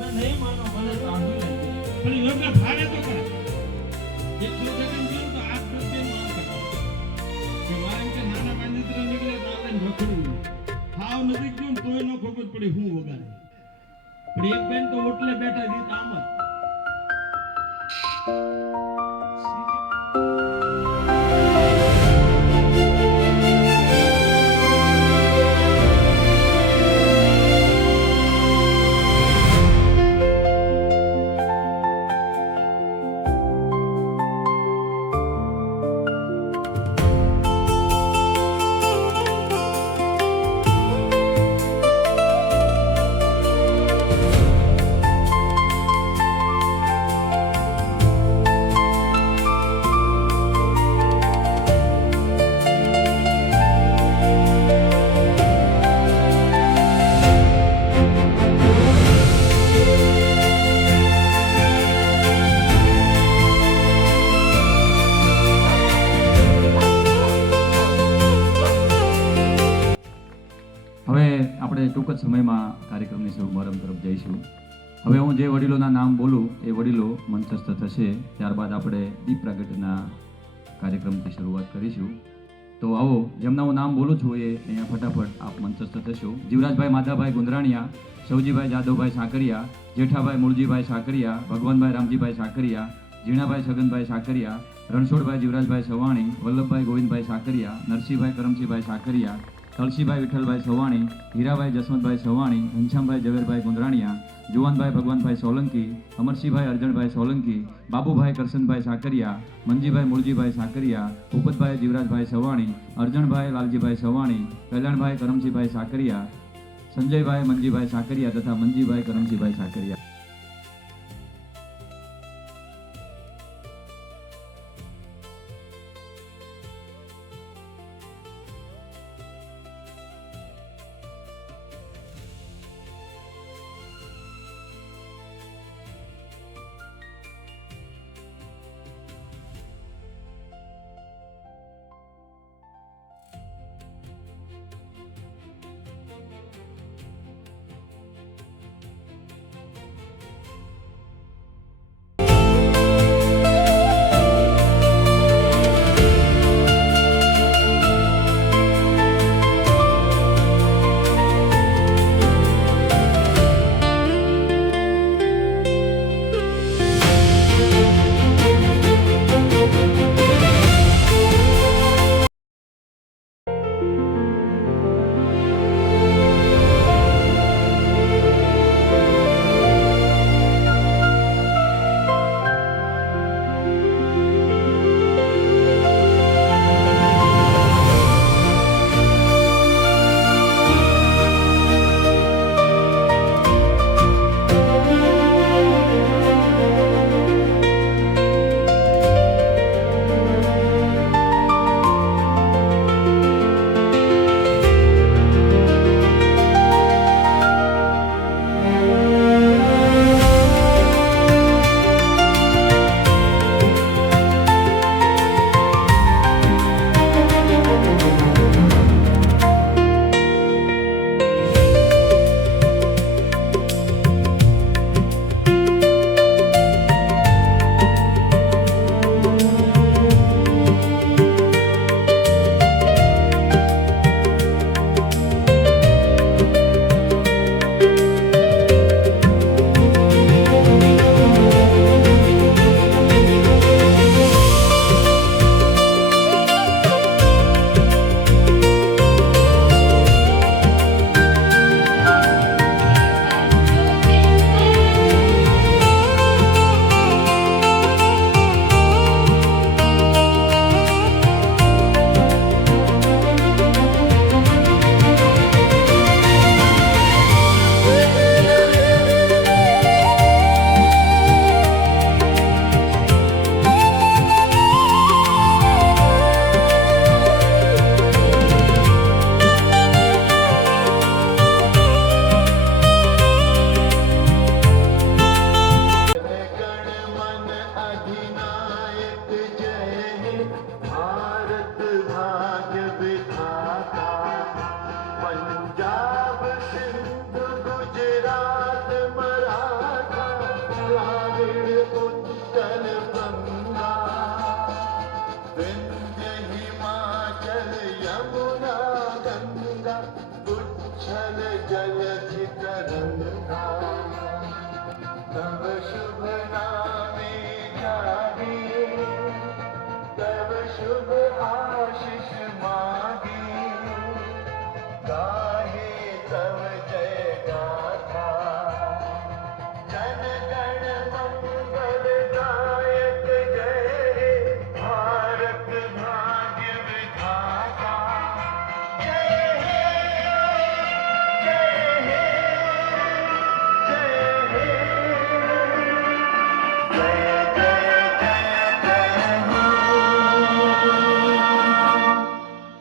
તમે નહીં માનો, મને સાંભળી લાગી પણ યોગ્ય થાળે તો કરે 100 સેકન્ડ જેમ તો 8-10 માં આમ કરે કે મારે કે નાના માંજિત્ર નીકળે તો આપણે રખડવું હાવ નજીક ગયું તોય ન ખબર પડી હું વગાડે પણ એક બેન તો ઓટલે બેઠા રીત આમ જ આપણે ટૂંક જ સમયમાં કાર્યક્રમની શુભારંભ તરફ જઈશું. હવે હું જે વડીલોના નામ બોલું એ વડીલો મંચસ્થ થશે, ત્યારબાદ આપણે દીપ પ્રાગટ્યના કાર્યક્રમથી શરૂઆત કરીશું. તો આવો, જેમના હું નામ બોલું છું એ અહીંયા ફટાફટ આપ મંચસ્થ થશો. જીવરાજભાઈ માધાભાઈ ગુંદરાણીયા, સૌજીભાઈ જાદવભાઈ સાકરિયા, જેઠાભાઈ મૂળજીભાઈ સાકરિયા, ભગવાનભાઈ રામજીભાઈ સાકરિયા, ઝીણાભાઈ છગનભાઈ સાકરિયા, રણછોડભાઈ જીવરાજભાઈ સવાણી, વલ્લભભાઈ ગોવિંદભાઈ સાકરિયા, નરસિંહભાઈ કરમસિંહભાઈ સાકરિયા, કળશીભાઈ વિઠ્ઠલભાઈ સવાણી, હીરાભાઈ જસવંતભાઈ સવાણી, ઘનશ્યામભાઈ ઝવેરભાઈ ગુંદરાણીયા, જુવાનભાઈ ભગવાનભાઈ સોલંકી, અમરસિંહભાઈ અરજણભાઈ સોલંકી, બાબુભાઈ કરશનભાઈ સાકરિયા, મંજીભાઈ મૂળજીભાઈ સાકરિયા, ભૂપતભાઈ જીવરાજભાઈ સવાણી, અરજણભાઈ લાલજીભાઈ સવાણી, કલ્યાણભાઈ કરમસિંહભાઈ સાકરિયા, સંજયભાઈ મંજીભાઈ સાકરિયા તથા મંજીભાઈ કરમસિંહભાઈ સાકરિયા.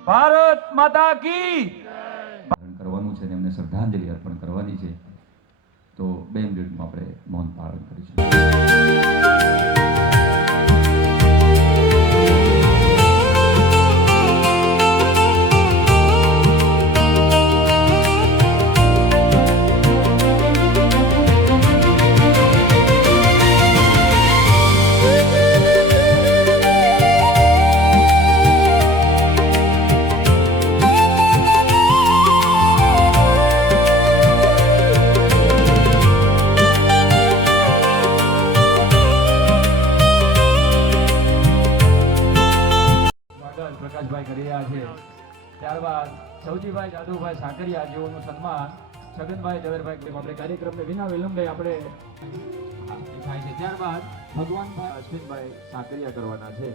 ભારત માતા કી કરવાનું છે ને એમને શ્રદ્ધાંજલિ અર્પણ કરવાની છે. તો 2 મિનિટમાં આપણે મૌન પાલન કરીશું. પ્રકાશભાઈ કરી રહ્યા છે. ત્યારબાદ સૌજીભાઈ જાદુભાઈ સાકરિયા જેઓનું સન્માન છગનભાઈ ઝવેરભાઈ આપણે કાર્યક્રમને વિના વિલંબે આપણે થાય છે. ત્યારબાદ ભગવાનભાઈ અશ્વિનભાઈ સાકરિયા કરવાના છે.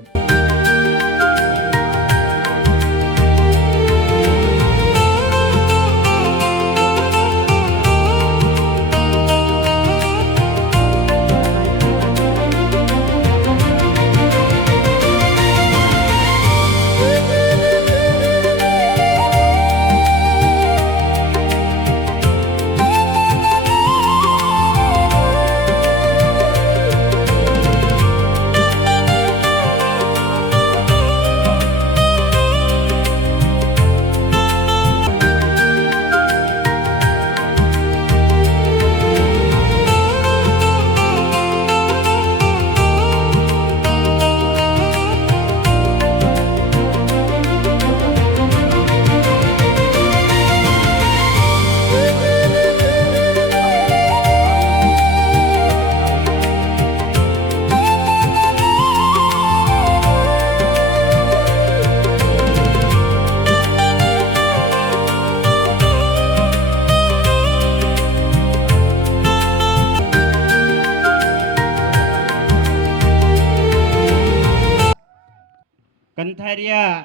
કંથારિયા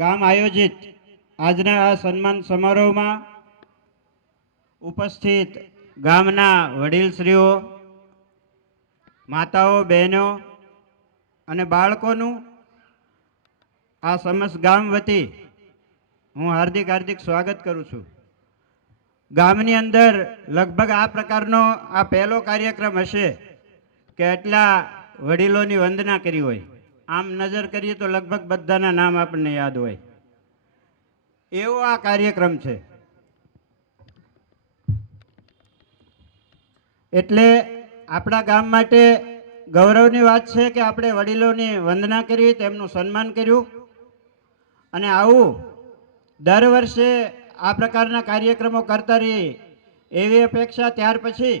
ગામ આયોજિત આજના આ સન્માન સમારોહમાં ઉપસ્થિત ગામના વડીલશ્રીઓ, માતાઓ, બહેનો અને બાળકોનું આ સમસ્ત ગામ વતી હું હાર્દિક સ્વાગત કરું છું. ગામની અંદર લગભગ આ પ્રકારનો આ પહેલો કાર્યક્રમ હશે કે એટલા વડીલોની વંદના કરી હોય. આમ નજર કરીએ તો લગભગ બધાના નામ આપણને યાદ હોય એવો આ કાર્યક્રમ છે. એટલે આપણા ગામ માટે ગૌરવની વાત છે કે આપણે વડીલોની વંદના કરી, તેમનું સન્માન કર્યું. અને આવું દર વર્ષે આ પ્રકારના કાર્યક્રમો કરતા રહી એવી અપેક્ષા. ત્યાર પછી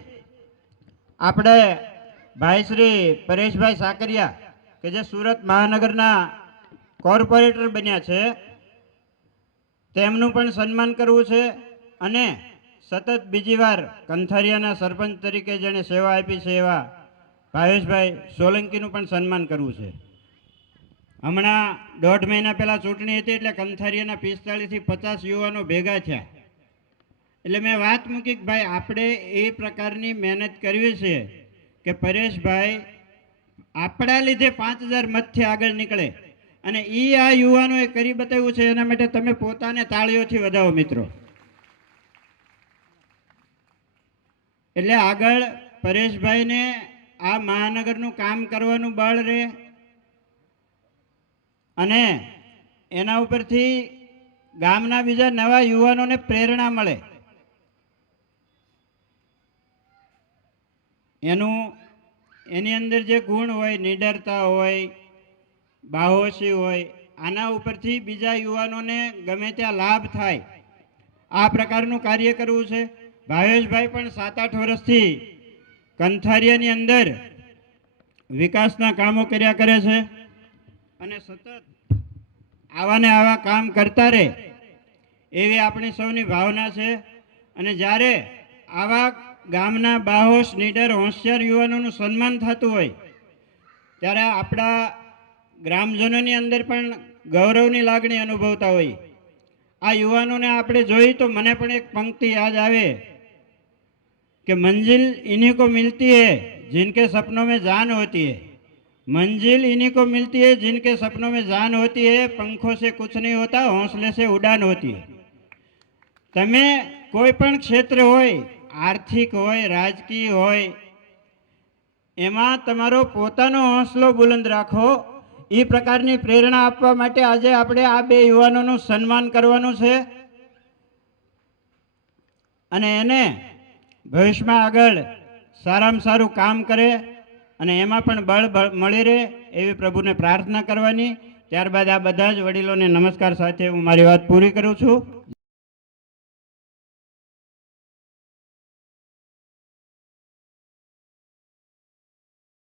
આપણે ભાઈ શ્રી પરેશભાઈ સાકરિયા કે જે સુરત મહાનગરના કોર્પોરેટર બન્યા છે, તેમનું પણ સન્માન કરવું છે. અને સતત બીજી વાર કંથારિયાના સરપંચ તરીકે જેણે સેવા આપી છે એવા ભાવેશભાઈ સોલંકીનું પણ સન્માન કરવું છે. હમણાં 1.5 મહિના પહેલાં ચૂંટણી હતી એટલે કંથારિયાના 45 થી 50 યુવાનો ભેગા થયા. એટલે મેં વાત મૂકી કે ભાઈ આપણે એ પ્રકારની મહેનત કરવી છે કે પરેશભાઈ આપણા લીધે 5000 મતથી આગળ નીકળે. અને એ આ યુવાનોએ કરી બતાવ્યું છે. એના માટે તમે પોતાને તાળીઓથી વધાવો મિત્રો. એટલે આગળ પરેશભાઈને આ મહાનગરનું કામ કરવાનું બળ રહે અને એના ઉપરથી ગામના બીજા નવા યુવાનોને પ્રેરણા મળે. એની અંદર જે ગુણ હોય, નિડરતા હોય, બાહોશી હોય, આના ઉપરથી બીજા યુવાનોને ગમે ત્યાં લાભ થાય આ પ્રકારનું કાર્ય કરવું છે. ભાવેશભાઈ પણ 7-8 વર્ષથી કંથારિયાની અંદર વિકાસના કામો કર્યા કરે છે અને સતત આવા ને આવા કામ કરતા રહે એવી આપણી સૌની ભાવના છે. અને જ્યારે આવા ગામના બાહોશ, નીડર, હોશિયાર યુવાનોનું સન્માન થતું હોય ત્યારે આપણા ગ્રામજનોની અંદર પણ ગૌરવની લાગણી અનુભવતા હોય. આ યુવાનોને આપણે જોઈ તો મને પણ એક પંક્તિ યાદ આવે કે મંજિલ ઇन्हीं को मिलती है जिनके सपनों में जान होती है, मंजिल इन्हीं को मिलती है जिनके सपनों में जान होती है, पंखों से कुछ नहीं होता, हौसले से उड़ान होती है। તમે કોઈ પણ ક્ષેત્ર હોય, આર્થિક હોય, રાજકીય હોય, એમાં તમારો પોતાનો હોંસલો બુલંદ રાખો, એ પ્રકારની પ્રેરણા આપવા માટે આજે આપણે આ બે યુવાનોનું સન્માન કરવાનું છે અને એને ભવિષ્યમાં આગળ સારામાં સારું કામ કરે અને એમાં પણ બળ મળી રહે એવી પ્રભુને પ્રાર્થના કરવાની. ત્યારબાદ આ બધા જ વડીલોને નમસ્કાર સાથે હું મારી વાત પૂરી કરું છું.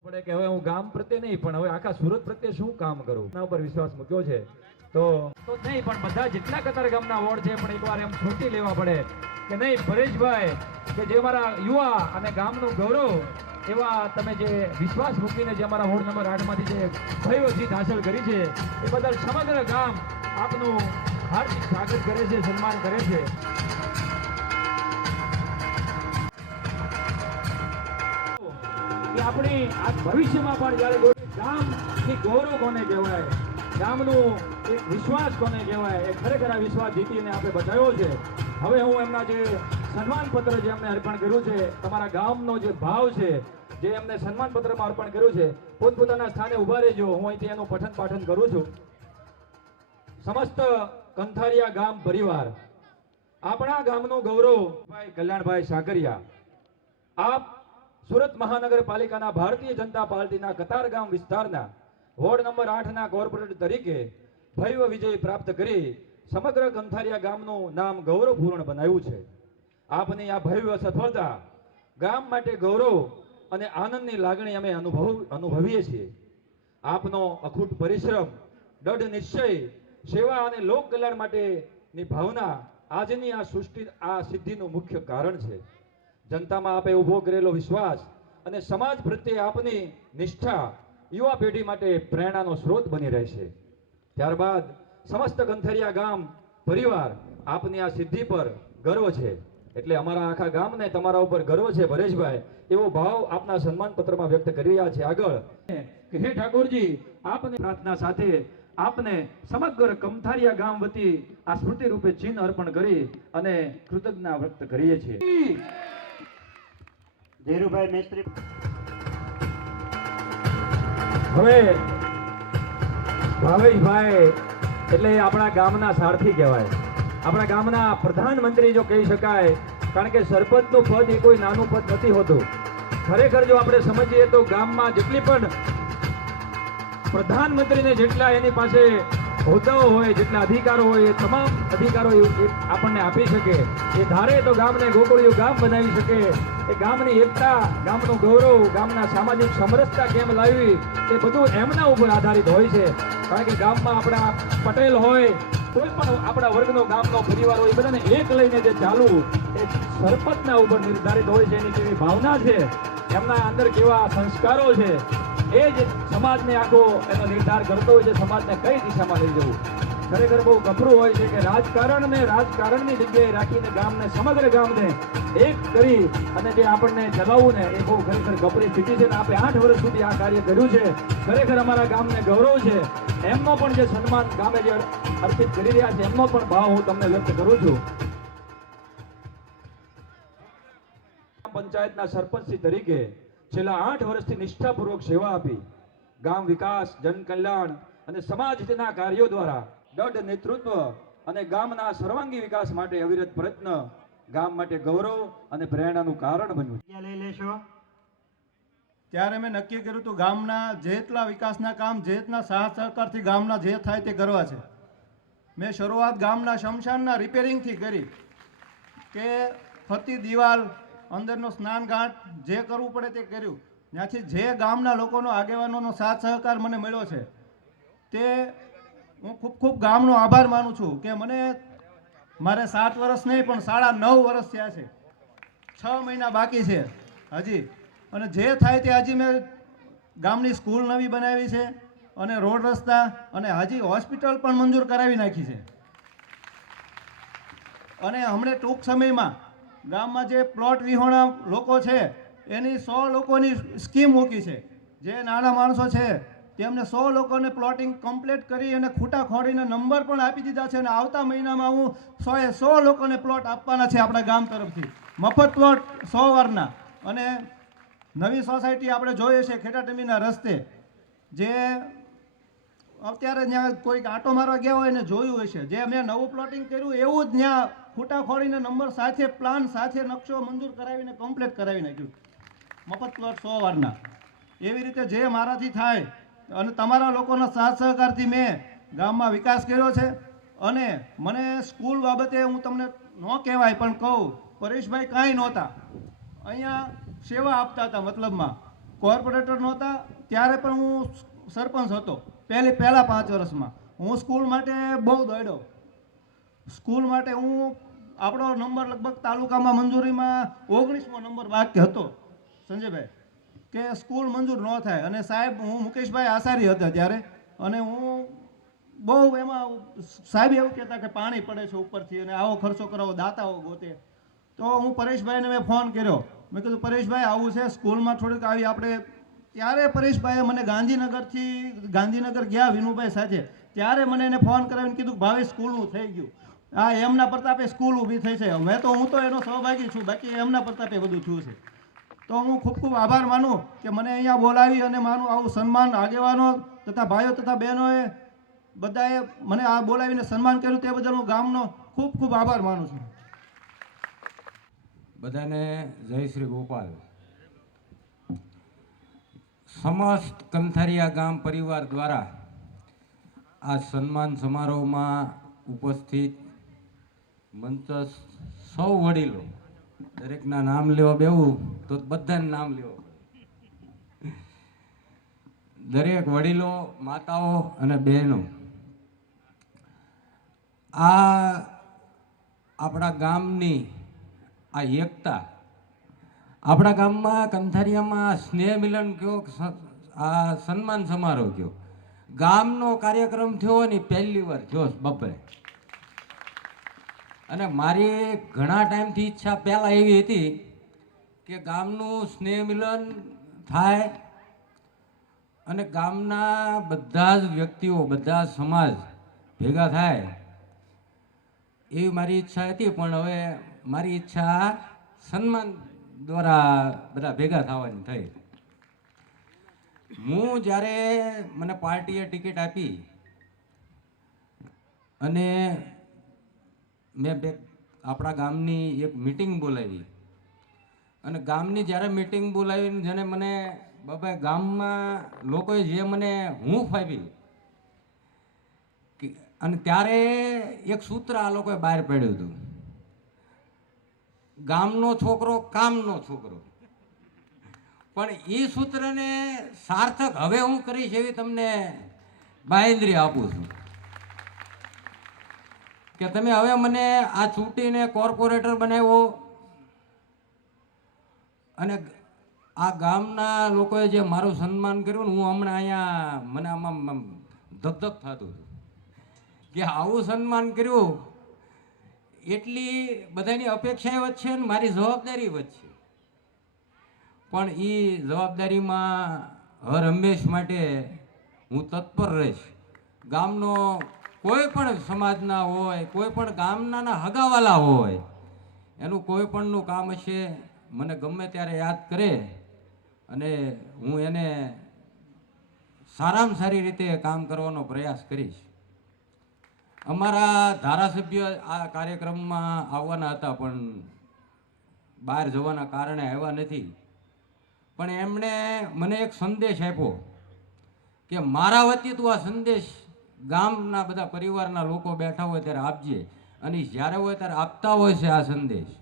પડે કે હવે હું ગામ પ્રત્યે નહીં પણ હવે આખા સુરત પ્રત્યે શું કામ કરું, એના ઉપર વિશ્વાસ મૂક્યો છે. તો નહીં પણ બધા જેટલા કતાર ગામના વોર્ડ છે પણ એકવાર એમ છૂટી લેવા પડે કે નહીં પરેશભાઈ કે જે મારા યુવા અને ગામનું ગૌરવ એવા તમે જે વિશ્વાસ મૂકીને જે અમારા વોર્ડ નંબર 8 માંથી જે ભવ્ય જીત હાંસલ કરી છે એ બદલ સમગ્ર ગામ આપનું હાર્દિક સ્વાગત કરે છે, સન્માન કરે છે. કે આપણી આ ભવિષ્યમાં પણ જ્યારે ગામની ગૌરવ કોને કહેવાય, ગામનું એક વિશ્વાસ કોને કહેવાય, એ ખરેખર આ વિશ્વાસ જીતીને આપણે બતાવ્યો છે. હવે હું એમના જે સન્માન પત્ર જે અમને અર્પણ કર્યું છે, તમારા ગામનો જે ભાવ છે જે એમને સન્માન પત્રમાં અર્પણ કર્યું છે, પોતપોતાના સ્થાને ઊભા રહેજો. હું અહીંથી એનું પઠન પાઠન કરું છું. સમસ્ત કંથારિયા ગામ પરિવાર, આપણા ગામનું ગૌરવ ભાઈ કલ્યાણભાઈ સાકરિયા, આપ સુરત મહાનગરપાલિકાના ભારતીય જનતા પાર્ટીના કતારગામ વિસ્તારના વોર્ડ નંબર 8ના કોર્પોરેટર તરીકે ભવ્ય વિજય પ્રાપ્ત કરી સમગ્ર કંથારિયા ગામનું નામ ગૌરવપૂર્ણ બનાવ્યું છે. આપની આ ભવ્ય સફળતા ગામ માટે ગૌરવ અને આનંદની લાગણી અમે અનુભવીએ છીએ. આપનો અખૂટ પરિશ્રમ, દૃઢ નિશ્ચય, સેવા અને લોક કલ્યાણ માટેની ભાવના આજની આ સિદ્ધિનું મુખ્ય કારણ છે. જનતામાં આપે ઊભો કરેલો વિશ્વાસ અને સમાજ પ્રત્યે આપની નિષ્ઠા યુવા પેઢી માટે પ્રેરણાનો સ્ત્રોત બની રહેશે. ત્યારબાદ સમસ્ત કંથરિયા ગામ પરિવાર આપની આ સિદ્ધિ પર ગર્વ છે, એટલે અમારા આખા ગામને તમારા ઉપર ગર્વ છે પરેશભાઈ, એવો ભાવ આપના સન્માન પત્રમાં વ્યક્ત કરી રહ્યા છે. આગળ કે હે ઠાકોરજી, આપને પ્રાર્થના સાથે આપને સમગ્ર કંથારિયા ગામ વતી આ સ્મૃતિ રૂપે ચિહ્ન અર્પણ કરી અને કૃતજ્ઞતા વ્યક્ત કરીએ છીએ. ધીરુભાઈ મિસ્ત્રી. હવે ભાવેશભાઈ એટલે આપણા ગામના સારથી કહેવાય, આપણા ગામના પ્રધાનમંત્રી જો કહી શકાય, કારણ કે સરપંચનું પદ એ કોઈ નાનું પદ નથી હોતું. ખરેખર જો આપણે સમજીએ તો ગામમાં જેટલી પણ પ્રધાનમંત્રીને જેટલા એની પાસે હોદ્દાઓ હોય, જેટલા અધિકારો હોય, એ તમામ અધિકારો આપણને આપી શકે. એ ધારે તો ગામને ગોકળિયું ગામ બનાવી શકે. એ ગામની એકતા, ગામનું ગૌરવ, ગામના સામાજિક સમરસતા કેમ લાવવી, એ બધું એમના ઉપર આધારિત હોય છે. કારણ કે ગામમાં આપણા પટેલ હોય, કોઈ પણ આપણા વર્ગનો ગામનો પરિવાર હોય, એ બધાને એક લઈને જે ચાલવું એ સરપંચના ઉપર નિર્ધારિત હોય છે. એની કેવી ભાવના છે, એમના અંદર કેવા સંસ્કારો છે, એ જ સમાજને આખો એનો નિર્ધાર કરતો હોય છે, સમાજને કઈ દિશામાં લઈ જવું. ખરેખર બહુ કપરું હોય છે કે રાજકારણની જગ્યાએ રાખીને ગામને, સમગ્ર ગામને એક કરી અને જે આપણને ચલાવવું ને, એ બહુ ખરેખર કપરી સ્થિતિ છે. આપણે 8 વર્ષ સુધી આ કાર્ય કર્યું છે. ખરેખર અમારા ગામને ગૌરવ છે. એમનો પણ જે સન્માન ગામે જે અર્પિત કરી રહ્યા છે, એમનો પણ ભાવ હું તમને વ્યક્ત કરું છું. પંચાયતના સરપંચશ્રી તરીકે છેલ્લા 8 વર્ષથી નિષ્ઠાપૂર્વક સેવા આપી ગામ વિકાસ, જનકલ્યાણ અને સમાજ હિતના કાર્યો દ્વારા દૃઢ નેતૃત્વ અને ગામના સર્વાંગી વિકાસ માટે અવિરત પ્રયત્ન ગામ માટે ગૌરવ અને પ્રેરણાનું કારણ બન્યું. લઈ લેશો. ત્યારે મેં નક્કી કર્યું હતું ગામના જેટલા વિકાસના કામ, જેટલા સાથ સહકારથી ગામના જે થાય તે કરવા છે. મેં શરૂઆત ગામના શમશાનના રિપેરિંગથી કરી કે ફરતી દિવાલ, અંદરનો સ્નાનઘાટ, જે કરવું પડે તે કર્યું. ત્યાંથી જે ગામના લોકોનો, આગેવાનોનો સાથ સહકાર મને મળ્યો છે, તે હું ખૂબ ગામનો આભાર માનું છું. કે મને મારે 7 વર્ષ નહીં પણ 9.5 વર્ષ થયા છે. 6 મહિના બાકી છે હજી. અને જે થાય તે હજી મેં ગામની સ્કૂલ નવી બનાવી છે અને રોડ રસ્તા અને હજી હોસ્પિટલ પણ મંજૂર કરાવી નાખી છે. અને હમણાં ટૂંક સમયમાં ગામમાં જે પ્લોટ વિહોણા લોકો છે એની 100 લોકોની સ્કીમ મૂકી છે. જે નાના માણસો છે તેમને 100 લોકોને પ્લોટિંગ કમ્પ્લીટ કરી અને ખૂટા ખોડીને નંબર પણ આપી દીધા છે. અને આવતા મહિનામાં હું 100 લોકોને પ્લોટ આપવાના છે આપણા ગામ તરફથી, મફત પ્લોટ 100 વારના. અને નવી સોસાયટી આપણે જોઈએ છે ખેટાટમીના રસ્તે, જે અત્યારે ત્યાં કોઈક આંટો મારવા ગયા હોય ને જોયું હશે, જે મેં નવું પ્લોટિંગ કર્યું એવું જ ત્યાં ખૂટા ખોડીને નંબર સાથે પ્લાન સાથે નકશો મંજૂર કરાવીને કમ્પ્લીટ કરાવી નાખ્યું, મફત પ્લોટ 100 વારના. એવી રીતે જે મારાથી થાય અને તમારા લોકોના સાથ સહકારથી મેં ગામમાં વિકાસ કર્યો છે. અને મને સ્કૂલ બાબતે હું તમને ન કહેવાય પણ કહું, પરેશભાઈ કાંઈ નહોતા અહીંયા સેવા આપતા હતા, મતલબમાં કોર્પોરેટર નહોતા ત્યારે પણ હું સરપંચ હતો પહેલા 5 વર્ષમાં. હું સ્કૂલ માટે બહુ દોડ્યો. સ્કૂલ માટે હું આપણો નંબર લગભગ તાલુકામાં મંજૂરીમાં 19મો નંબર બાકી હતો સંજયભાઈ, કે સ્કૂલ મંજૂર ન થાય. અને સાહેબ, હું મુકેશભાઈ આસારી હતા ત્યારે, અને હું બહુ એમાં સાહેબ એવું કહેતા કે પાણી પડે છે ઉપરથી અને આવો ખર્ચો કરાવો, દાતાઓ ગોતે. તો હું પરેશભાઈને મેં ફોન કર્યો, મેં કીધું પરેશભાઈ આવું છે સ્કૂલમાં થોડીક આવી આપણે. ત્યારે પરેશભાઈએ મને ગાંધીનગર ગયા વિનુભાઈ સાથે, ત્યારે મને એને ફોન કરાવીને કીધું કે ભાવે સ્કૂલનું થઈ ગયું. હા, એમના પ્રતાપે સ્કૂલ ઊભી થઈ છે. હું તો એનો સહભાગી છું, બાકી એમના પ્રતાપે બધું થયું છે. તો હું ખૂબ ખૂબ આભાર માનું કે મને અહીંયા બોલાવી અને માનું આવું સન્માન આગેવાનો તથા ભાઈઓ તથા બહેનોએ બધાએ મને આ બોલાવીને સન્માન કર્યું, તે બદલ હું ગામનો ખૂબ ખૂબ આભાર માનું છું. બધાને જય શ્રી ગોપાલ. સમસ્ત કંથારિયા ગામ પરિવાર દ્વારા આ સન્માન સમારોહમાં ઉપસ્થિત મંચસ્થ સૌ વડીલો, દરેકના નામ લેવા બેવું તો બધાને નામ લેવા, દરેક વડીલો, માતાઓ અને બહેનો, આ આપણા ગામની આ એકતા, આપણા ગામમાં કંથારિયામાં સ્નેહ મિલન કયો, આ સન્માન સમારોહ કયો, ગામનો કાર્યક્રમ થયો ને પહેલી વાર થયો બપોરે. અને મારી ઘણા ટાઈમથી ઈચ્છા પહેલાં એવી હતી કે ગામનું સ્નેહ મિલન થાય અને ગામના બધા જ વ્યક્તિઓ, બધા સમાજ ભેગા થાય, એવી મારી ઈચ્છા હતી. પણ હવે મારી ઈચ્છા સન્માન દ્વારા બધા ભેગા થવાની થઈ. હું જ્યારે મને પાર્ટીએ ટિકિટ આપી અને મેં આપણા ગામની એક મિટિંગ બોલાવી, અને ગામની જ્યારે મિટિંગ બોલાવીને જેને મને બાબા ગામમાં લોકોએ જે મને હૂંફ આપી, અને ત્યારે એક સૂત્ર આ લોકોએ બહાર પાડ્યું હતું, ગામનો છોકરો કામનો છોકરો. પણ એ સૂત્રને સાર્થક હવે હું કરીશ એવી તમને બાંહેધરી આપું છું કે તમે હવે મને આ ચૂંટીને કોર્પોરેટર બનાવ્યો, અને આ ગામના લોકોએ જે મારું સન્માન કર્યું ને, હું હમણાં અહીંયા મને આમાં ધકધક થતું હતું કે આવું સન્માન કર્યું, એટલી બધાની અપેક્ષા વચ્ચે ને મારી જવાબદારી વચ્ચે. પણ એ જવાબદારીમાં હર હંમેશ માટે હું તત્પર રહીશ. ગામનો કોઈ પણ સમાજના હોય, કોઈ પણ ગામના હગાવાલા હોય, એનું કોઈ પણનું કામ હશે, મને ગમે ત્યારે યાદ કરે અને હું એને સારામાં સારી રીતે કામ કરવાનો પ્રયાસ કરીશ. અમારા ધારાસભ્ય આ કાર્યક્રમમાં આવવાના હતા પણ બહાર જવાના કારણે આવ્યા નથી. પણ એમણે મને એક સંદેશ આપ્યો કે મારા વતી તું આ સંદેશ ગામના બધા પરિવારના લોકો બેઠા હોય ત્યારે આપજે. અને જ્યારે હોય ત્યારે આપતા હોય છે આ સંદેશ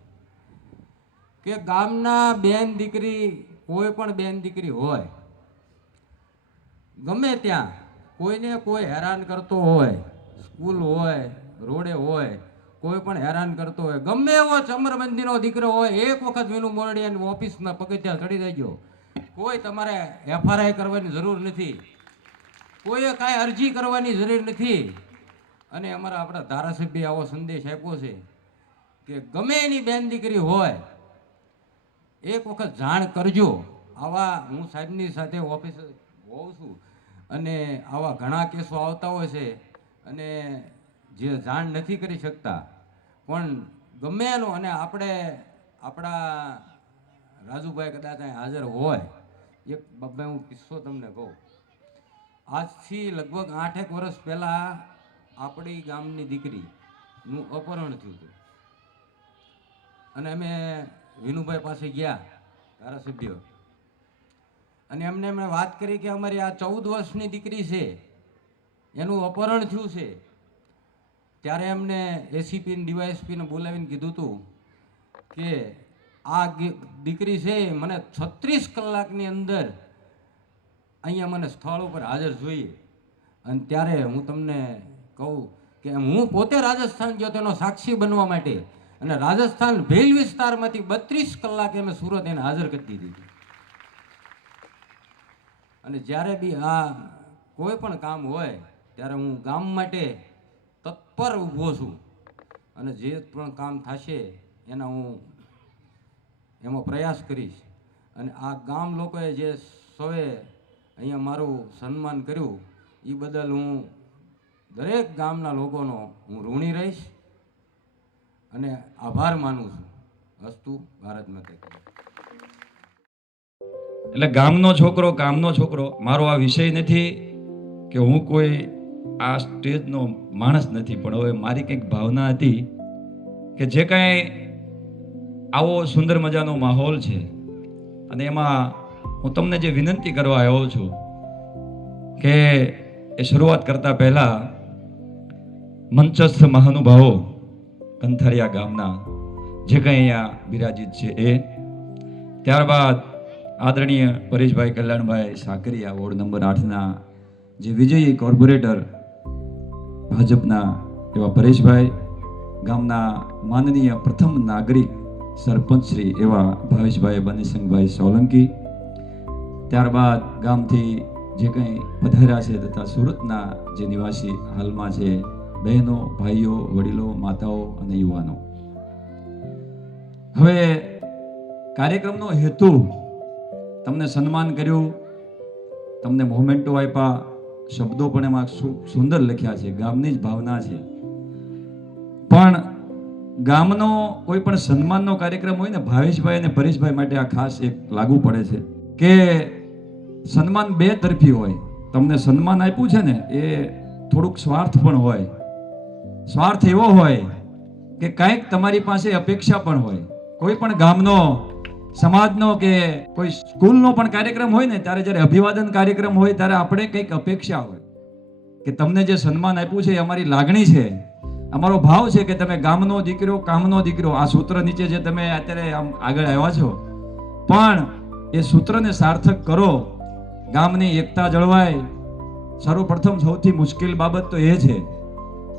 કે ગામના બેન દીકરી, કોઈ પણ બેન દીકરી હોય, ગમે ત્યાં કોઈને કોઈ હેરાન કરતો હોય, સ્કૂલ હોય, રોડે હોય, કોઈ પણ હેરાન કરતો હોય, ગમે એવો ચમરબંધીનો દીકરો હોય, એક વખત વિનુ મોરડિયાની ઓફિસમાં પગથિયા ચડી દેજો. કોઈ તમારે એફઆરઆઈ કરવાની જરૂર નથી, કોઈએ કાંઈ અરજી કરવાની જરૂર નથી. અને અમારા આપણા ધારાસભ્ય આવો સંદેશ આપ્યો છે કે ગમે એની બેન દીકરી હોય એક વખત જાણ કરજો. આવા હું સાહેબની સાથે ઓફિસે હોઉં છું અને આવા ઘણા કેસો આવતા હોય છે અને જે જાણ નથી કરી શકતા, પણ ગમે એનું, અને આપણા રાજુભાઈ કદાચ અહીં હાજર હોય, એક બાબા હું કિસ્સો તમને કહું. આજથી લગભગ 8 વર્ષ પહેલાં આપણી ગામની દીકરીનું અપહરણ થયું હતું અને અમે વિનુભાઈ પાસે ગયા, ધારાસભ્ય, અને એમને વાત કરી કે અમારી આ 14 વર્ષની દીકરી છે, એનું અપહરણ થયું છે. ત્યારે એમને એસીપી ડીવાયએસપીને બોલાવીને કીધું હતું કે આ દીકરી છે મને 36 કલાકની અંદર અહીંયા મને સ્થળ ઉપર હાજર જોઈએ. અને ત્યારે હું તમને કહું કે હું પોતે રાજસ્થાન ગયો તેનો સાક્ષી બનવા માટે, અને રાજસ્થાન ભેલ વિસ્તારમાંથી 32 કલાકે મેં સુરત એને હાજર કરી દીધી. અને જ્યારે બી આ કોઈ પણ કામ હોય ત્યારે હું ગામ માટે તત્પર ઊભો છું, અને જે પણ કામ થશે એના હું એમાં પ્રયાસ કરીશ. અને આ ગામ લોકોએ જે સૌએ અહીંયા મારું સન્માન કર્યું એ બદલ હું દરેક ગામના લોકોનો હું ઋણી રહીશ અને આભાર માનું છું. અસ્તુ ભારત માતા કી જય. એટલે ગામનો છોકરો મારો આ વિષય નથી કે હું કોઈ આ સ્ટેજનો માણસ નથી, પણ હવે મારી કંઈક ભાવના હતી કે જે કાંઈ આવો સુંદર મજાનો માહોલ છે અને એમાં હું તમને જે વિનંતી કરવા આવ્યો છું કે એ શરૂઆત કરતા પહેલા મંચસ્થ મહાનુભાવો કંથારિયા ગામના જે કંઈ અહીંયા બિરાજિત છે એ, ત્યારબાદ આદરણીય પરેશભાઈ કલ્યાણભાઈ સાકરિયા વોર્ડ નંબર 8ના જે વિજયી કોર્પોરેટર ભાજપના એવા પરેશભાઈ, ગામના માનનીય પ્રથમ નાગરિક સરપંચ શ્રી એવા ભાવેશભાઈ બનેશંગભાઈ સોલંકી, ત્યારબાદ ગામથી જે કંઈ પધાર્યા છે તથા સુરતના જે નિવાસી હાલમાં છે બહેનો, ભાઈઓ, વડીલો, માતાઓ અને યુવાનો. હવે કાર્યક્રમનો હેતુ તમને સન્માન કર્યું, તમને મોમેન્ટો આપ્યા, શબ્દો પણ એમાં સુંદર લખ્યા છે, ગામની જ ભાવના છે. પણ ગામનો કોઈ પણ સન્માનનો કાર્યક્રમ હોય ને, ભાવેશભાઈ અને પરેશભાઈ માટે આ ખાસ એક લાગુ પડે છે કે સન્માન બે તરફી હોય. તમને સન્માન આપ્યું છે ને એ થોડુંક સ્વાર્થ પણ હોય. સ્વાર્થ એવો હોય કે કંઈક તમારી પાસે અપેક્ષા પણ હોય. કોઈ પણ ગામનો, સમાજનો કે કોઈ સ્કૂલનો પણ કાર્યક્રમ હોય ને ત્યારે જ્યારે અભિવાદન કાર્યક્રમ હોય ત્યારે આપણે કંઈક અપેક્ષા હોય કે તમને જે સન્માન આપ્યું છે એ અમારી લાગણી છે, અમારો ભાવ છે કે તમે ગામનો દીકરો, કામનો દીકરો. આ સૂત્ર નીચે જે તમે અત્યારે આમ આગળ આવ્યા છો, પણ એ સૂત્રને સાર્થક કરો, ગામની એકતા જળવાય. સર્વપ્રથમ સૌથી મુશ્કેલ બાબત તો એ છે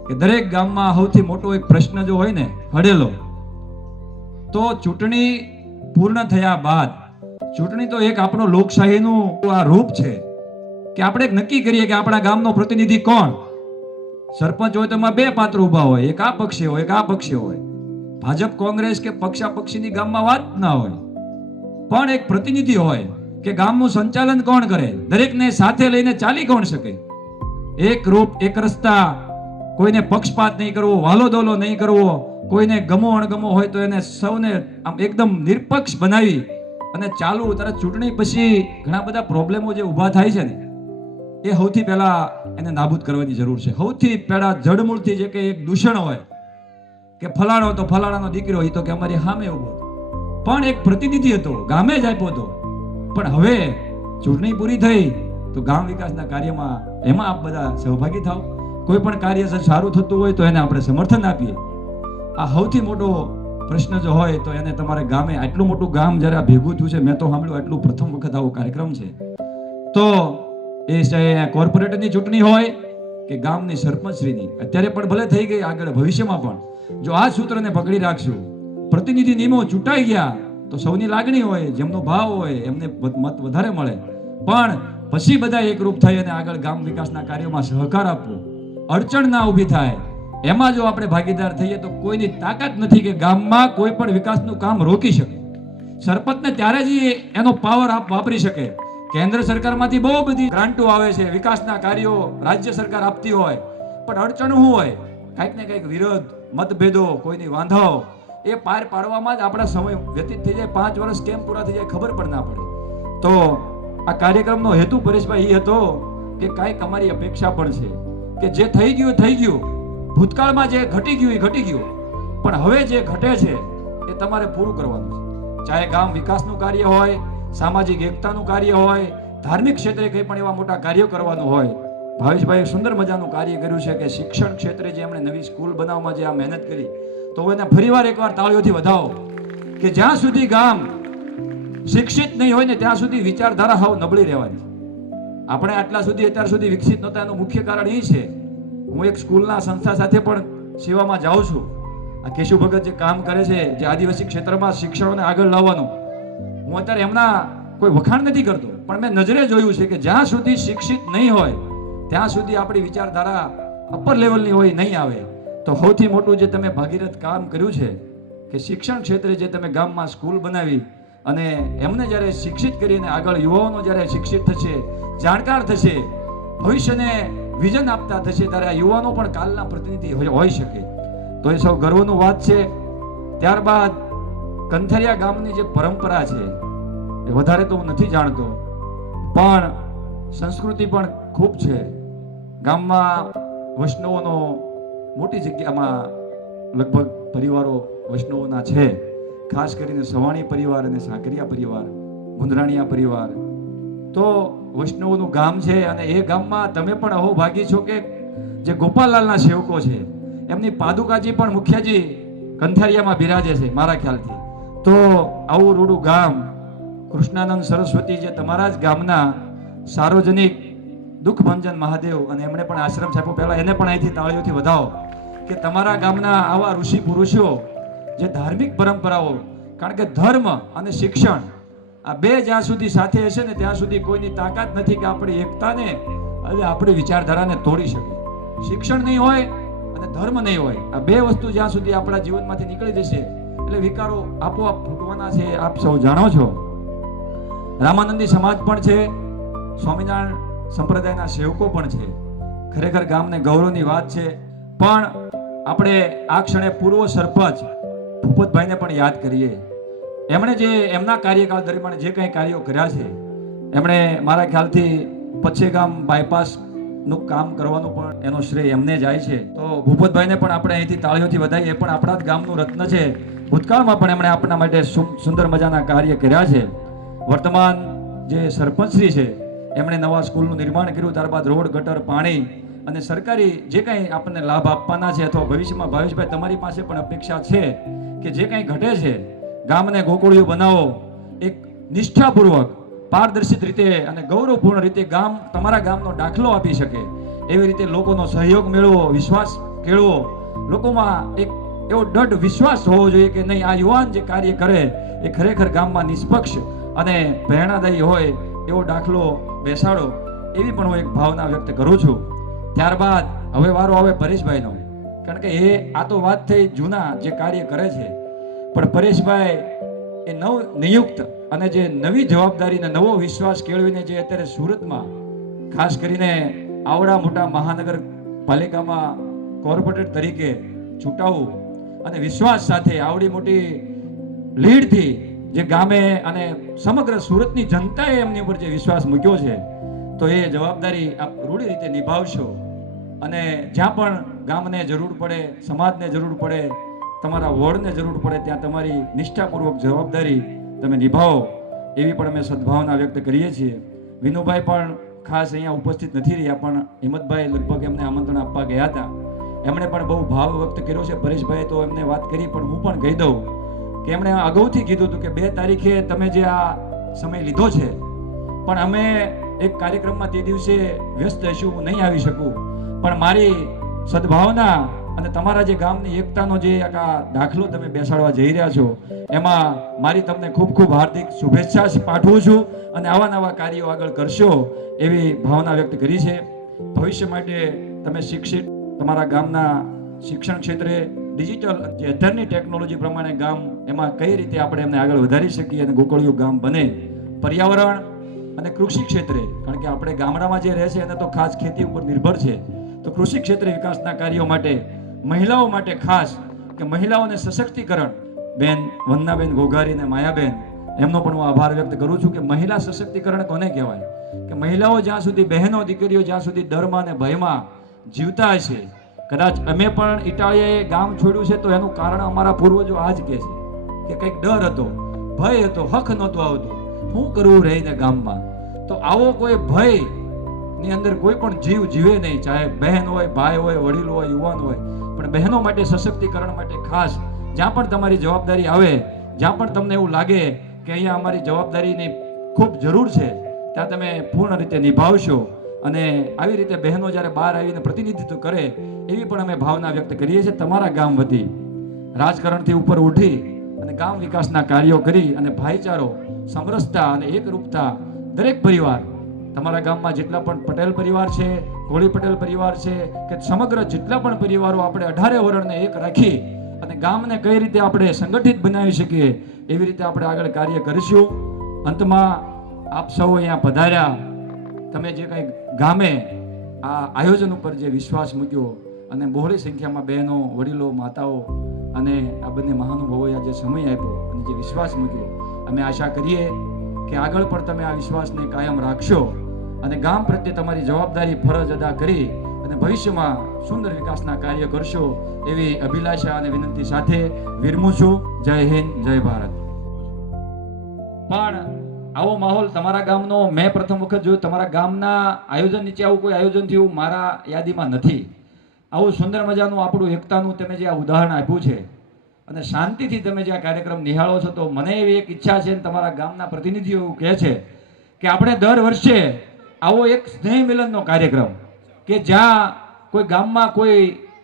કે દરેક ગામમાં સૌથી મોટો એક પ્રશ્ન જો હોય ને હડેલો, તો ચૂંટણી પૂર્ણ થયા બાદ, ચૂંટણી તો એક આપણો લોકશાહીનું આ રૂપ છે કે આપણે એક નક્કી કરીએ કે આપણા ગામનો પ્રતિનિધિ કોણ. સરપંચ હોય તો એમાં બે પાત્ર ઊભા હોય, એક આ પક્ષે હોય, એક આ પક્ષે હોય. ભાજપ, કોંગ્રેસ કે પક્ષાપક્ષીની ગામમાં વાત ના હોય, પણ એક પ્રતિનિધિ હોય કે ગામનું સંચાલન કોણ કરે, દરેકને સાથે લઈને ચાલી કોણ શકે. એક રૂપ, એક રસ્તા, કોઈને પક્ષપાત નહીં કરવો, વાલો દોલો નહીં કરવો, કોઈને ગમો અણગમો હોય તો એને સૌને આમ એકદમ નિરપક્ષ બનાવી અને ચાલવું. ત્યારે ચૂંટણી પછી ઘણા બધા પ્રોબ્લેમો જે ઊભા થાય છે ને એ સૌથી પહેલા એને નાબૂદ કરવાની જરૂર છે. સૌથી પહેલા જડમૂળથી જે કે એક દૂષણ હોય કે ફલાણો તો ફલાણાનો દીકરો, એ તો કે અમારી સામે ઊભો પણ એક પ્રતિનિધિ હતો, ગામે જ આપ્યો હતો. પણ હવે ચૂંટણી પૂરી થઈ તો ગામ વિકાસના કાર્યમાં એમાં આપ બધા સહભાગી થાવ. કોઈ પણ કાર્ય સારું થતું હોય તો એને આપણે સમર્થન આપીએ. આ સૌથી મોટો પ્રશ્ન જો હોય તો એને તમારે ગામે, આટલું મોટું ગામ જ્યારે આ ભેગું થયું છે, મેં તો સાંભળ્યું આટલું પ્રથમ વખત આવો કાર્યક્રમ છે, તો એ કોર્પોરેટરની ચૂંટણી હોય કે ગામની સરપંચશ્રીની, અત્યારે પણ ભલે થઈ ગઈ, આગળ ભવિષ્યમાં પણ જો આ સૂત્રને પકડી રાખશું, પ્રતિનિધિ નિયમો ચૂંટાઈ ગયા તો સૌની લાગણી હોય, જેમનો ભાવ હોય એમને મત વધારે મળે, પણ પછી બધા એકરૂપ થઈ અને આગળ ગામ વિકાસના કાર્યોમાં સહકાર આપવો, અડચણ ના ઊભી થાય, એમાં જો આપણે ભાગીદાર થઈએ તો કોઈની તાકાત નથી કે ગામમાં કોઈ પણ વિકાસનું કામ રોકી શકે. સરપંચને ત્યારે જ એનો પાવર વાપરી શકે. કેન્દ્ર સરકારમાંથી બહુ બધી ગ્રાન્ટો આવે છે, વિકાસના કાર્યો રાજ્ય સરકાર આપતી હોય, પણ અડચણ શું હોય? કંઈક ને કંઈક વિરોધ, મતભેદો, કોઈની વાંધાઓ, એ પાર પાડવામાં જ આપણા સમય વ્યતીત થઈ જાય. 5 વર્ષ કેમ પૂરા થઈ જાય ખબર પણ ના પડે. તો આ કાર્યક્રમનો હેતુ પરેશભાઈ એ હતો કે કાંઈક અમારી અપેક્ષા પણ છે કે જે થઈ ગયું થઈ ગયું, ભૂતકાળમાં જે ઘટી ગયું એ ઘટી ગયું, પણ હવે જે ઘટે છે એ તમારે પૂરું કરવાનું છે. ચાહે ગામ વિકાસનું કાર્ય હોય, સામાજિક એકતાનું કાર્ય હોય, ધાર્મિક ક્ષેત્રે કંઈ પણ એવા મોટા કાર્યો કરવાનું હોય. ભાવેશભાઈએ સુંદર મજાનું કાર્ય કર્યું છે કે શિક્ષણ ક્ષેત્રે જે એમણે નવી સ્કૂલ બનાવવામાં જે આ મહેનત કરી, તો એને ફરીવાર એકવાર તાળીઓથી વધાવો કે જ્યાં સુધી ગામ શિક્ષિત નહીં હોય ને ત્યાં સુધી વિચારધારા હાવ નબળી રહેવાની. આપણે આટલા સુધી અત્યાર સુધી વિકસિત નહોતા, એનું મુખ્ય કારણ એ છે, હું એક સ્કૂલના સંસ્થા સાથે પણ સેવામાં જાઉં છું. આ કેશુ ભગત જે કામ કરે છે, જે આદિવાસી ક્ષેત્રમાં શિક્ષણોને આગળ લાવવાનું, હું અત્યારે એમના કોઈ વખાણ નથી કરતો, પણ મેં નજરે જોયું છે કે જ્યાં સુધી શિક્ષિત નહીં હોય ત્યાં સુધી આપણી વિચારધારા અપર લેવલની હોય નહીં આવે. તો સૌથી મોટું જે તમે ભાગીરથ કામ કર્યું છે કે શિક્ષણ ક્ષેત્રે જે તમે ગામમાં સ્કૂલ બનાવી અને એમને જ્યારે શિક્ષિત કરીને આગળ યુવાનો જ્યારે શિક્ષિત થશે, જાણકાર થશે, ભવિષ્યને વિઝન આપતા થશે, ત્યારે આ યુવાનો પણ કાલના પ્રતિનિધિ હોઈ શકે. તો એ સૌ ગર્વનું વાત છે. ત્યારબાદ કંથરિયા ગામની જે પરંપરા છે એ વધારે તો હું નથી જાણતો, પણ સંસ્કૃતિ પણ ખૂબ છે. ગામમાં વૈષ્ણવોનો મોટી જગ્યામાં લગભગ પરિવારો વૈષ્ણવોના છે, ખાસ કરીને સવાણી પરિવાર અને સાકરિયા પરિવાર, ગુંદરાણીયા પરિવાર. તો વૈષ્ણવોનું ગામ છે અને એ ગામમાં તમે પણ અહોભાગી છો કે જે ગોપાલલાલના સેવકો છે એમની પાદુકાજી પણ મુખ્યજી કંથારિયામાં બિરાજે છે મારા ખ્યાલથી. તો આવું રૂડું ગામ, કૃષ્ણાનંદ સરસ્વતી જે તમારા જ ગામના સાર્વજનિક દુઃખભંજન મહાદેવ, અને એમણે પણ આશ્રમ છાપ્યો, પહેલા એને પણ અહીંથી તાળીઓથી વધાવો કે તમારા ગામના આવા ઋષિ પુરુષો જે ધાર્મિક પરંપરાઓ, કારણ કે ધર્મ અને શિક્ષણ આ બે જ્યાં સુધી સાથે હશે ને ત્યાં સુધી કોઈની તાકાત નથી કે આપણી એકતાને અને આપણી વિચારધારાને તોડી શકે. શિક્ષણ નહીં હોય અને ધર્મ નહીં હોય, આ બે વસ્તુ જ્યાં સુધી આપણા જીવનમાંથી નીકળી જશે એટલે વિકારો આપોઆપ ફૂટવાના છે. આપ સૌ જાણો છો રામાનંદી સમાજ પણ છે, સ્વામિનારાયણ સંપ્રદાયના સેવકો પણ છે. ખરેખર ગામને ગૌરવની વાત છે. પણ આપણે આ ક્ષણે પૂર્વ સરપંચ ભૂપતભાઈને પણ યાદ કરીએ. એમણે જે એમના કાર્યકાળ દરમિયાન જે કંઈ કાર્યો કર્યા છે, એમણે મારા ખ્યાલથી પચ્છેગામ બાયપાસનું કામ કરવાનું પણ એનો શ્રેય એમને જાય છે. તો ભૂપતભાઈને પણ આપણે અહીંથી તાળીઓથી વધાવીએ. એ પણ આપણા જ ગામનું રત્ન છે. ભૂતકાળમાં પણ એમણે આપણા માટે સુંદર મજાના કાર્ય કર્યા છે. વર્તમાન જે સરપંચશ્રી છે એમણે નવા સ્કૂલનું નિર્માણ કર્યું, ત્યારબાદ રોડ, ગટર, પાણી અને સરકારી જે કંઈ આપણને લાભ આપવાના છે, અથવા ભવિષ્યમાં ભાવેશભાઈ તમારી પાસે પણ અપેક્ષા છે કે જે કંઈ ઘટે છે ગામને ગોકુળિયું બનાવો, એક નિષ્ઠાપૂર્વક, પારદર્શિત રીતે અને ગૌરવપૂર્ણ રીતે ગામ તમારા ગામનો દાખલો આપી શકે એવી રીતે લોકોનો સહયોગ મેળવો, વિશ્વાસ કેળવો, લોકોમાં એક એવો દૃઢ વિશ્વાસ હોવો જોઈએ કે નહીં, આ યુવાન જે કાર્ય કરે એ ખરેખર ગામમાં નિષ્પક્ષ અને પ્રેરણાદાયી હોય એવો દાખલો બેસાડો, એવી પણ હું એક ભાવના વ્યક્ત કરું છું. ત્યારબાદ હવે વારો આવે પરેશભાઈનો, કારણ કે એ આ તો વાત થઈ જૂના જે કાર્ય કરે છે, પણ પરેશભાઈ એ નવ નિયુક્ત અને જે નવી જવાબદારી અને નવો વિશ્વાસ કેળવીને જે અત્યારે સુરતમાં ખાસ કરીને આવડા મોટા મહાનગરપાલિકામાં કોર્પોરેટર તરીકે ચૂંટાવું અને વિશ્વાસ સાથે આવડી મોટી લીડથી જે ગામે અને સમગ્ર સુરતની જનતાએ એમની ઉપર જે વિશ્વાસ મૂક્યો છે, તો એ જવાબદારી આપ રૂઢી રીતે નિભાવશો. અને જ્યાં પણ ગામને જરૂર પડે, સમાજને જરૂર પડે, તમારા વોર્ડને જરૂર પડે ત્યાં તમારી નિષ્ઠાપૂર્વક જવાબદારી તમે નિભાવો એવી પણ અમે સદભાવના વ્યક્ત કરીએ છીએ. વિનુભાઈ પણ ખાસ અહીંયા ઉપસ્થિત નથી રહ્યા, પણ હિંમતભાઈ લગભગ એમને આમંત્રણ આપવા ગયા હતા, એમણે પણ બહુ ભાવ વ્યક્ત કર્યો છે. પરેશભાઈ તો એમને વાત કરી, પણ હું પણ કહી દઉં કે એમણે અગાઉથી કીધું હતું કે 2 તારીખે તમે જે આ સમય લીધો છે, પણ અમે એક કાર્યક્રમમાં તે દિવસે વ્યસ્ત હશું, હું નહીં આવી શકું, પણ મારી સદભાવના અને તમારા જે ગામની એકતાનો જે આ દાખલો તમે બેસાડવા જઈ રહ્યા છો એમાં મારી તમને ખૂબ ખૂબ હાર્દિક શુભેચ્છા પાઠવું છું અને આવા નવા કાર્યો આગળ કરશો એવી ભાવના વ્યક્ત કરી છે. ભવિષ્ય માટે તમે શિક્ષિત, તમારા ગામના શિક્ષણ ક્ષેત્રે ડિજિટલ જે અત્યારની ટેકનોલોજી પ્રમાણે ગામ એમાં કઈ રીતે આપણે એમને આગળ વધારી શકીએ અને ગોકળિયું ગામ બને. પર્યાવરણ અને કૃષિ ક્ષેત્રે, કારણ કે આપણે ગામડામાં જે રહે છે એને તો ખાસ ખેતી ઉપર નિર્ભર છે, તો કૃષિ ક્ષેત્રે વિકાસના કાર્યો માટે મહિલાઓ માટે ખાસ કે મહિલાઓને સશક્તિકરણ, બેન વંદનાબેન ઘોઘારી અને માયાબેન એમનો પણ હું આભાર વ્યક્ત કરું છું કે મહિલા સશક્તિકરણ કોને કહેવાય કે મહિલાઓ જ્યાં સુધી, બહેનો દીકરીઓ જ્યાં સુધી ડરમાં અને ભયમાં જીવતા હશે, કદાચ અમે પણ ઇટાળીએ ગામ છોડ્યું છે તો એનું કારણ અમારા પૂર્વજો આ જ કહે છે કે કંઈક ડર હતો, ભય હતો, હક નહોતું આવતું, શું કરવું રહીને ગામમાં. તો આવો કોઈ ભય ની અંદર કોઈ પણ જીવ જીવે નહીં, ચાહે બહેન હોય, ભાઈ હોય, વડીલ હોય, યુવાન હોય, પણ બહેનો માટે સશક્તિકરણ માટે ખાસ જ્યાં પણ તમારી જવાબદારી આવે, જ્યાં પણ તમને એવું લાગે કે અહીંયા અમારી જવાબદારીની ખૂબ જરૂર છે, ત્યાં તમે પૂર્ણ રીતે નિભાવશો. અને આવી રીતે બહેનો જ્યારે બહાર આવીને પ્રતિનિધિત્વ કરે એવી પણ અમે ભાવના વ્યક્ત કરીએ છીએ. તમારા ગામ વતી રાજકારણથી ઉપર ઉઠી અને ગામ વિકાસના કાર્યો કરી અને ભાઈચારો, સમરસતા અને એકરૂપતા દરેક પરિવાર, તમારા ગામમાં જેટલા પણ પટેલ પરિવાર છે, કોળી પટેલ પરિવાર છે કે સમગ્ર જેટલા પણ પરિવારો, આપણે 18 વરણને એક રાખી અને ગામને કઈ રીતે આપણે સંગઠિત બનાવી શકીએ એવી રીતે આપણે આગળ કાર્ય કરીશું. અંતમાં આપ સૌ અહીંયા પધાર્યા, તમે જે કંઈ ગામે આ આયોજન ઉપર જે વિશ્વાસ મૂક્યો અને બહોળી સંખ્યામાં બહેનો, વડીલો, માતાઓ અને આ બંને મહાનુભાવોએ જે સમય આપ્યો અને જે વિશ્વાસ મૂક્યો, અમે આશા કરીએ કે આગળ પણ તમે આ વિશ્વાસને કાયમ રાખશો અને ગામ પ્રત્યે તમારી જવાબદારી, ફરજ અદા કરી અને ભવિષ્યમાં સુંદર વિકાસના કાર્ય કરશો એવી અભિલાષા અને વિનંતી સાથે વિરમું છું. જય હિન્દ, જય ભારત. પણ આવો માહોલ તમારા ગામનો મેં પ્રથમ વખત જોયું. તમારા ગામના આયોજન નીચે આવું કોઈ આયોજન થયું મારા યાદીમાં નથી. આવું સુંદર મજાનું આપણું એકતાનું તમે જે આ ઉદાહરણ આપ્યું છે અને શાંતિથી તમે જે આ કાર્યક્રમ નિહાળો છો, તો મને એવી એક ઈચ્છા છે, તમારા ગામના પ્રતિનિધિઓ એવું કહે છે કે આપણે દર વર્ષે આવો એક સ્નેહ મિલનનો કાર્યક્રમ કે જ્યાં કોઈ ગામમાં કોઈ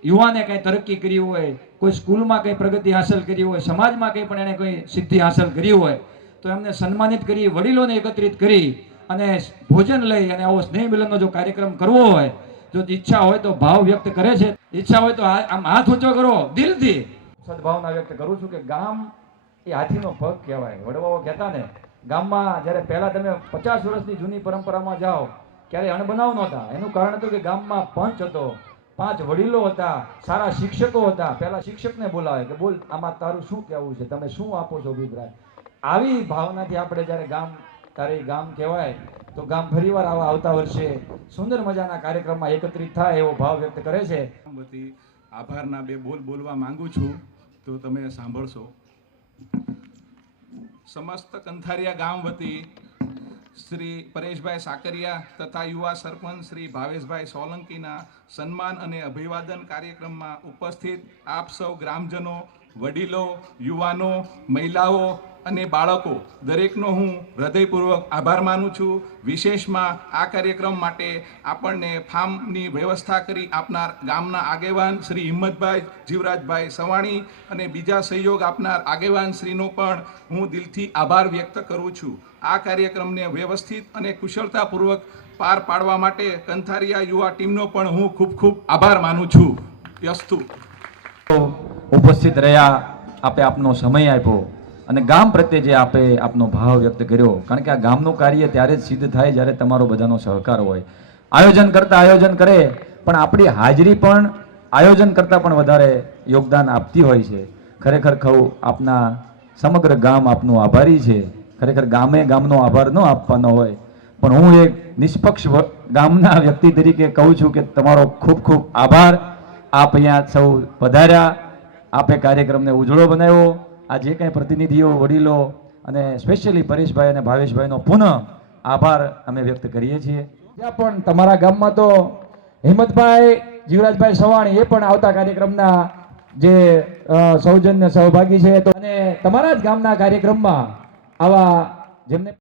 યુવાને કંઈ તરક્કી કરી હોય, કોઈ સ્કૂલમાં કંઈ પ્રગતિ હાંસલ કરી હોય, સમાજમાં કંઈ પણ એણે કોઈ સિદ્ધિ હાંસલ કરી હોય, તો એમને સન્માનિત કરી, વડીલોને એકત્રિત કરી અને ભોજન લઈ અને આવો સ્નેહ મિલનનો જો કાર્યક્રમ કરવો હોય, જો ઈચ્છા હોય તો ભાવ વ્યક્ત કરે છે, ઈચ્છા હોય તો આમ હાથ ઊંચો કરો દિલથી. સદભાવના વ્યક્ત કરું છું કે ગામ એ હાથીનો પગ કહેવાય. વડવાઓ કહેતા ને, ગામમાં જ્યારે પહેલા તમે 50 વર્ષની જૂની પરંપરામાં જાઓ ક્યારે અણબનાવ નહોતા. એનું કારણ હતું કે ગામમાં પંચ હતો, 5 વડીલો હતા, સારા શિક્ષકો હતા. પહેલા શિક્ષકને બોલાવે કે બોલ આમાં તારું શું કહેવું છે, તમે શું આપો છો અભિપ્રાય. આવી ભાવનાથી આપણે જ્યારે ગામ તારે ગામ કહેવાય, તો ગામ ફરીવાર આવતા વર્ષે સુંદર મજાના કાર્યક્રમમાં એકત્રિત થાય એવો ભાવ વ્યક્ત કરે છે. વતી આભારના 2 બોલ બોલવા માંગુ છું, તો તમે સાંભળશો. સમસ્ત કંથારિયા ગામ વતી શ્રી પરેશભાઈ સાકરિયા તથા યુવા સરપંચ શ્રી ભાવેશભાઈ સોલંકીના સન્માન અને અભિવાદન કાર્યક્રમમાં ઉપસ્થિત આપ સૌ ગ્રામજનો, વડીલો, યુવાનો, મહિલાઓ અને બાળકો દરેકનો હું હૃદયપૂર્વક આભાર માનું છું. વિશેષમાં આ કાર્યક્રમ માટે આપણને ફાર્મની વ્યવસ્થા કરી આપનાર ગામના આગેવાન શ્રી હિંમતભાઈ જીવરાજભાઈ સવાણી અને બીજા સહયોગ આપનાર આગેવાન શ્રીનો પણ હું દિલથી આભાર વ્યક્ત કરું છું. આ કાર્યક્રમને વ્યવસ્થિત અને કુશળતાપૂર્વક પાર પાડવા માટે કંથારિયા યુવા ટીમનો પણ હું ખૂબ ખૂબ આભાર માનું છું. યસ્તુ. ઉપસ્થિત રહ્યા, આપે આપનો સમય આપ્યો અને ગામ પ્રત્યે જે આપે આપનો ભાવ વ્યક્ત કર્યો, કારણ કે આ ગામનું કાર્ય ત્યારે જ સિદ્ધ થાય જ્યારે તમારો બધાનો સહકાર હોય. આયોજન કરતા આયોજન કરે, પણ આપણી હાજરી પણ આયોજન કરતાં પણ વધારે યોગદાન આપતી હોય છે. ખરેખર કહું, આપના સમગ્ર ગામ આપનું આભારી છે. ખરેખર ગામે ગામનો આભાર ન આપવાનો હોય, પણ હું એક નિષ્પક્ષ ગામના વ્યક્તિ તરીકે કહું છું કે તમારો ખૂબ ખૂબ આભાર. આપ અહીંયા સૌ પધાર્યા, આપે કાર્યક્રમને ઉજળો બનાવ્યો. આ જે કંઈ પ્રતિનિધિઓ, વડીલો અને સ્પેશિયલી પરેશભાઈ અને ભાવેશભાઈનો પુનઃ આભાર અમે વ્યક્ત કરીએ છીએ. ત્યાં પણ તમારા ગામમાં તો હિંમતભાઈ જીવરાજભાઈ સવાણી એ પણ આવતા કાર્યક્રમના જે સૌજન્ય સહભાગી છે, તો અને તમારા જ ગામના કાર્યક્રમમાં આવા જેમને